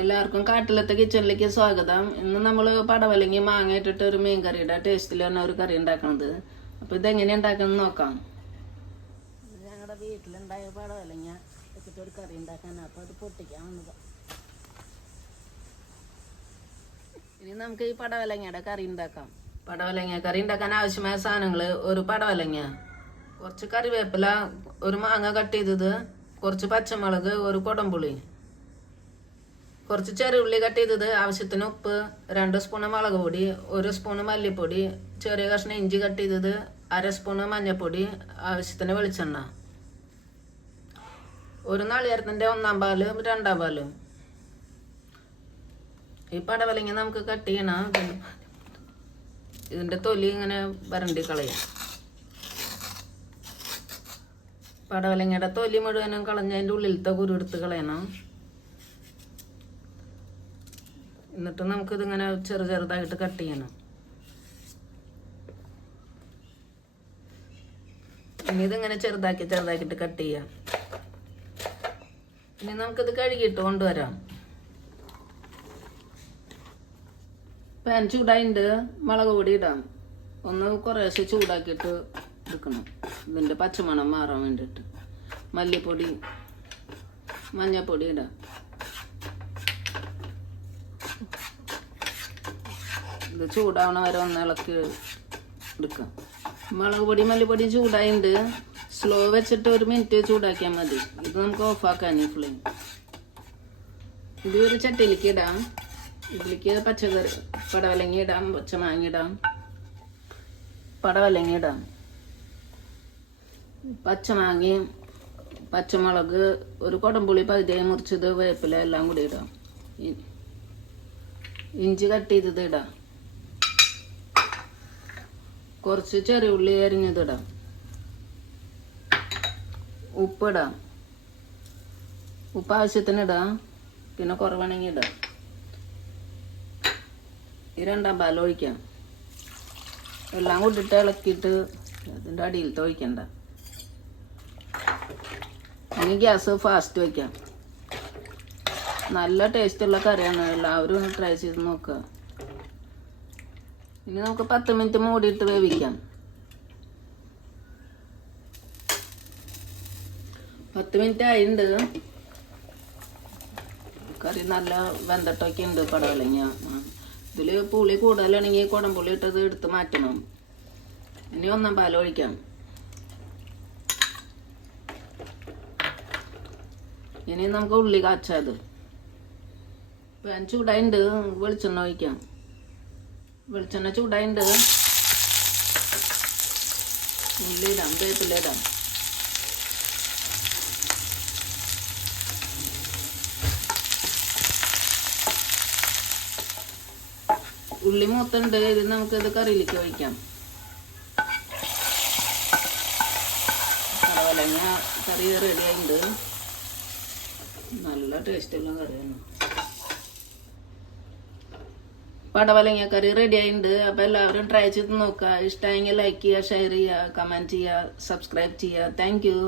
എല്ലാവർക്കും കാട്ടിലത്തെ കിച്ചണിലേക്ക് സ്വാഗതം. ഇന്ന് നമ്മൾ പടവലങ്ങി മാങ്ങ ഇട്ടിട്ട് ഒരു മീൻ കറിയുടെ ടേസ്റ്റിൽ തന്നെ ഒരു കറി ഉണ്ടാക്കണത്. അപ്പോൾ ഇതെങ്ങനെയാണ് ഉണ്ടാക്കുന്നത് നോക്കാം. ഞങ്ങളുടെ വീട്ടിലുണ്ടായ പടവലങ്ങ വെച്ചിട്ട് ഒരു കറി ഉണ്ടാക്കാൻ. അപ്പോൾ അത് പൊട്ടിക്കാൻ വന്നത്. ഇനി നമുക്ക് ഈ പടവലങ്ങയുടെ കറി ഉണ്ടാക്കാം. പടവലങ്ങ കറി ഉണ്ടാക്കാൻ ആവശ്യമായ സാധനങ്ങൾ: ഒരു പടവലങ്ങ, കുറച്ച് കറിവേപ്പില, ഒരു മാങ്ങ കട്ട് ചെയ്തത്, കുറച്ച് പച്ചമുളക്, ഒരു കുടംപുളി, കുറച്ച് ചെറുള്ളി കട്ട് ചെയ്തത്, ആവശ്യത്തിന് ഉപ്പ്, 2 സ്പൂണ് മുളക് പൊടി, 1 സ്പൂണ് മല്ലിപ്പൊടി, ചെറിയ കഷ്ണം ഇഞ്ചി കട്ട് ചെയ്തത്, 1/2 സ്പൂണ് മഞ്ഞൾപ്പൊടി, ആവശ്യത്തിന് വെളിച്ചെണ്ണ, ഒരു നാളികേരത്തിൻ്റെ 1-ാം പാല് 2-ാം പാല്. ഈ പടവലങ്ങ നമുക്ക് കട്ട് ചെയ്യണം. ഇതിൻ്റെ തൊലി ഇങ്ങനെ വരണ്ടി കളയാം. പടവലങ്ങയുടെ തൊലി മുഴുവനും കളഞ്ഞതിൻ്റെ ഉള്ളിലത്തെ കുരു എടുത്ത് കളയണം. എന്നിട്ട് നമുക്കിതിങ്ങനെ ചെറുതായിട്ട് കട്ട് ചെയ്യണം. ഇനി ഇതിങ്ങനെ ചെറുതാക്കിയിട്ട് കട്ട് ചെയ്യാം. ഇനി നമുക്കിത് കഴുകിയിട്ട് കൊണ്ടുവരാം. പാൻ ചൂടായിട്ട് മുളക് പൊടി ഇടാം. ഒന്ന് കുറേശ്ശെ ചൂടാക്കിയിട്ട് എടുക്കണം, ഇതിൻ്റെ പച്ചമണം മാറാൻ വേണ്ടിയിട്ട്. മല്ലിപ്പൊടി, മഞ്ഞൾപ്പൊടി ഇടാം. ഇത് ചൂടാവണ വരെ ഒന്ന് ഇളക്കി എടുക്കാം. മുളക് പൊടി മല്ലിപ്പൊടി ചൂടായിട്ട് സ്ലോ വെച്ചിട്ട് 1 മിനിറ്റ് ചൂടാക്കിയാൽ മതി. ഇത് നമുക്ക് ഓഫാക്കാൻ ഈ ഫ്ലെയിം. ഇത് ഒരു ചട്ടിയിലേക്ക് ഇടാം. ഇതിലേക്ക് പച്ചക്കറി പടവലങ്ങ ഇടാം, പച്ചമാങ്ങ ഇടാം, പടവലങ്ങ ഇടാം, പച്ചമാങ്ങയും പച്ചമുളക്, ഒരു കുടംപുളി പകുതിയായി മുറിച്ചത്, വേപ്പില എല്ലാം കൂടി ഇടാം. ഇഞ്ചി കട്ട് ചെയ്തത് ഇടാം. കുറച്ച് ചെറിയ ഉള്ളി അരിഞ്ഞതിടാം. ഉപ്പിടാം. ഉപ്പ് ആവശ്യത്തിന് ഇടാം. പിന്നെ കുറവാണെങ്കിൽ ഇടാം. ഈ 2-ാം പാൽ ഒഴിക്കാം. എല്ലാം കൂട്ടിട്ട് ഇളക്കിയിട്ട് അതിൻ്റെ അടിയിലത്തെ ഒഴിക്കണ്ട. ഇനി ഗ്യാസ് ഫാസ്റ്റ് വയ്ക്കാം. നല്ല ടേസ്റ്റുള്ള കറിയാണ്. എല്ലാവരും ഒന്ന് ട്രൈ ചെയ്ത് നോക്കുക. ഇനി നമുക്ക് 10 മിനിറ്റ് മൂടിയിട്ട് വേവിക്കാം. 10 മിനിറ്റ് ആയിട്ടുണ്ട്. കറി നല്ല വെന്തട്ടൊക്കെ ഉണ്ട്. പടവലങ്ങ ഇതിൽ പുളി കൂടുതലാണെങ്കിൽ കുടംപുളി ഇട്ടത് എടുത്ത് മാറ്റണം. ഇനി 1-ാം പാൽ ഒഴിക്കാം. ഇനി നമുക്ക് ഉള്ളി കാച്ചാത്. പാൻ ചൂടായിട്ട് വെളിച്ചെണ്ണ ഒഴിക്കാം. വെളിച്ചെണ്ണ ചൂടായിട്ട് ഉള്ളി ഇടാം, വേപ്പില ഇടാം. ഉള്ളി മൂത്തുണ്ട്. ഇത് നമുക്കിത് കറിയിലേക്ക് ഒഴിക്കാം. പടവലങ്ങ കറി റെഡി ആയിട്ടുണ്ട്. നല്ല ടേസ്റ്റുള്ള കറിയാണ്. പടവലങ്ങ കറി റെഡി ആയിട്ടുണ്ട്. അപ്പോൾ എല്ലാവരും ട്രൈ ചെയ്ത് നോക്കുക. ഇഷ്ടമായെങ്കിൽ ലൈക്ക് ചെയ്യുക, ഷെയർ ചെയ്യുക, കമൻറ്റ് ചെയ്യുക, സബ്സ്ക്രൈബ് ചെയ്യുക. Thank you.